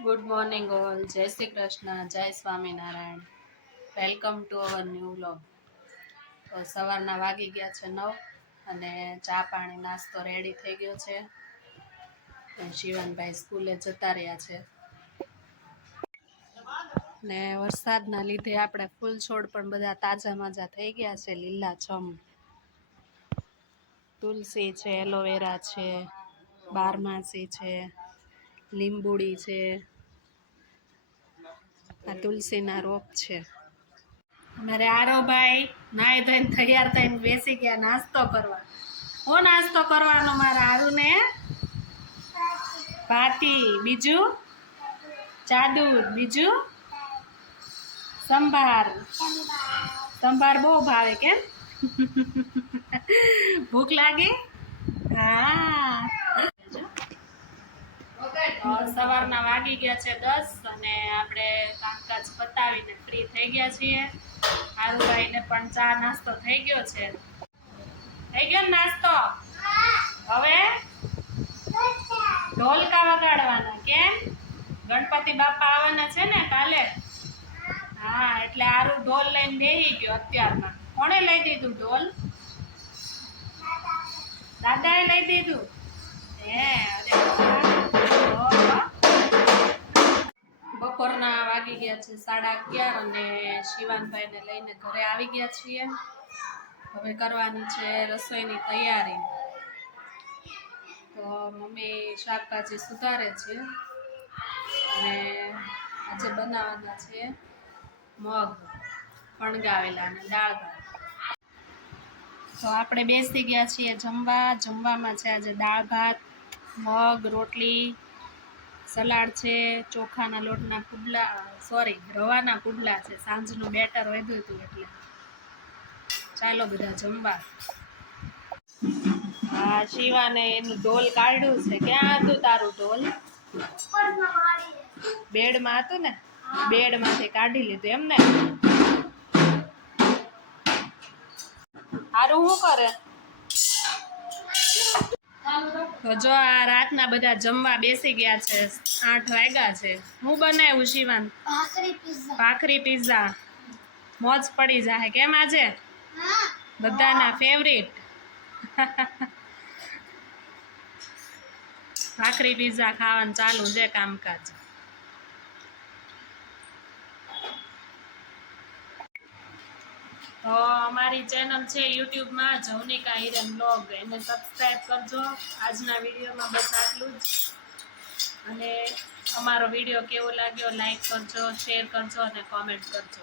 Good morning all. જય શ્રી કૃષ્ણ, જય Swaminarayan. Welcome to our new vlog. તો સવારના વાગી ગયા છે 9 અને ચા પાણી નાસ્તો રેડી થઈ ગયો છે. શિવાનભાઈ સ્કૂલે જતા રહ્યા છે ને વરસાદના લીધે આપણે ફૂલ છોડ પણ બધા તાજા માજા થઈ ગયા છે, લીલાછમ. તુલસી છે, એલોવેરા છે, બારમાસી છે, લીંબુડી છે, આ તુલસીના રોપ છે. અમારે આરોભાઈ નાઈ ધોઈને તૈયાર થઈને બેસી ગયા નાસ્તો કરવા. હું નાસ્તો કરવાનો મારા આરુને? ભાતી, બીજું ચાદુર, બીજું સંભાર. સંભાર બહુ ભાવે કેમ? ભૂખ લાગી? હા. સવારના વાગી ગયા છે 10 અને આપણે કામકાજ પતાવીને ફ્રી થઈ ગયા છીએ. આરુભાઈને પણ ચા નાસ્તો થઈ ગયો છે. થઈ ગયો નાસ્તો? હવે ઢોલકા વગાડવાના કેમ? ગણપતિ બાપા આવવાના છે ને કાલે. હા, એટલે આરુ ઢોલ લઈને બેસી ગયો અત્યારમાં. કોણે લઈ દીધું ઢોલ? દાદાએ લઈ દીધું. બપોરના વાગી ગયા છે 11:30 અને શિવાનભાઈને લઈને ઘરે આવી ગયા છીએ. હવે કરવાની છે રસોઈની તૈયારી. તો મમ્મી શાકભાજી સુધારે છે અને આજે બનાવવાના છે મગ ફણગાવેલા અને દાળ ભાત. તો આપણે બેસી ગયા છીએ જમવામાં છે આજે દાળ ભાત, મગ, રોટલી, સલાડ છે, ચોખાના લોટના પુડલા, રવાના પુડલા છે. સાંજનું બેટર વધ્યું હતું એટલે. ચાલો બધા જમવા. હા, શિવાને એનું ઢોલ કાઢ્યું છે. ક્યાં હતું તારું ઢોલ? બેડમાં હતું ને? બેડમાંથી કાઢી લીધું એમ ને? હારું શું કરે? તો જો આ રાતના બધા જમવા બેસી ગયા છે. 8 વાગ્યા છે. હું બનાવ્યું શિવાન? ભાખરી પીઝા. મોજ પડી જાય કેમ આજે? બધાના ફેવરિટ. ભાખરી પીઝા ખાવાનું ચાલુ છે કામકાજ. તો અમારી ચેનલ છે યુટ્યુબમાં જવનિકા હિરેન બ્લોગ, એને સબસ્ક્રાઈબ કરજો. આજના વિડીયોમાં બસ આટલું જ. અને અમારો વિડીયો કેવો લાગ્યો લાઈક કરજો, શેર કરજો અને કોમેન્ટ કરજો.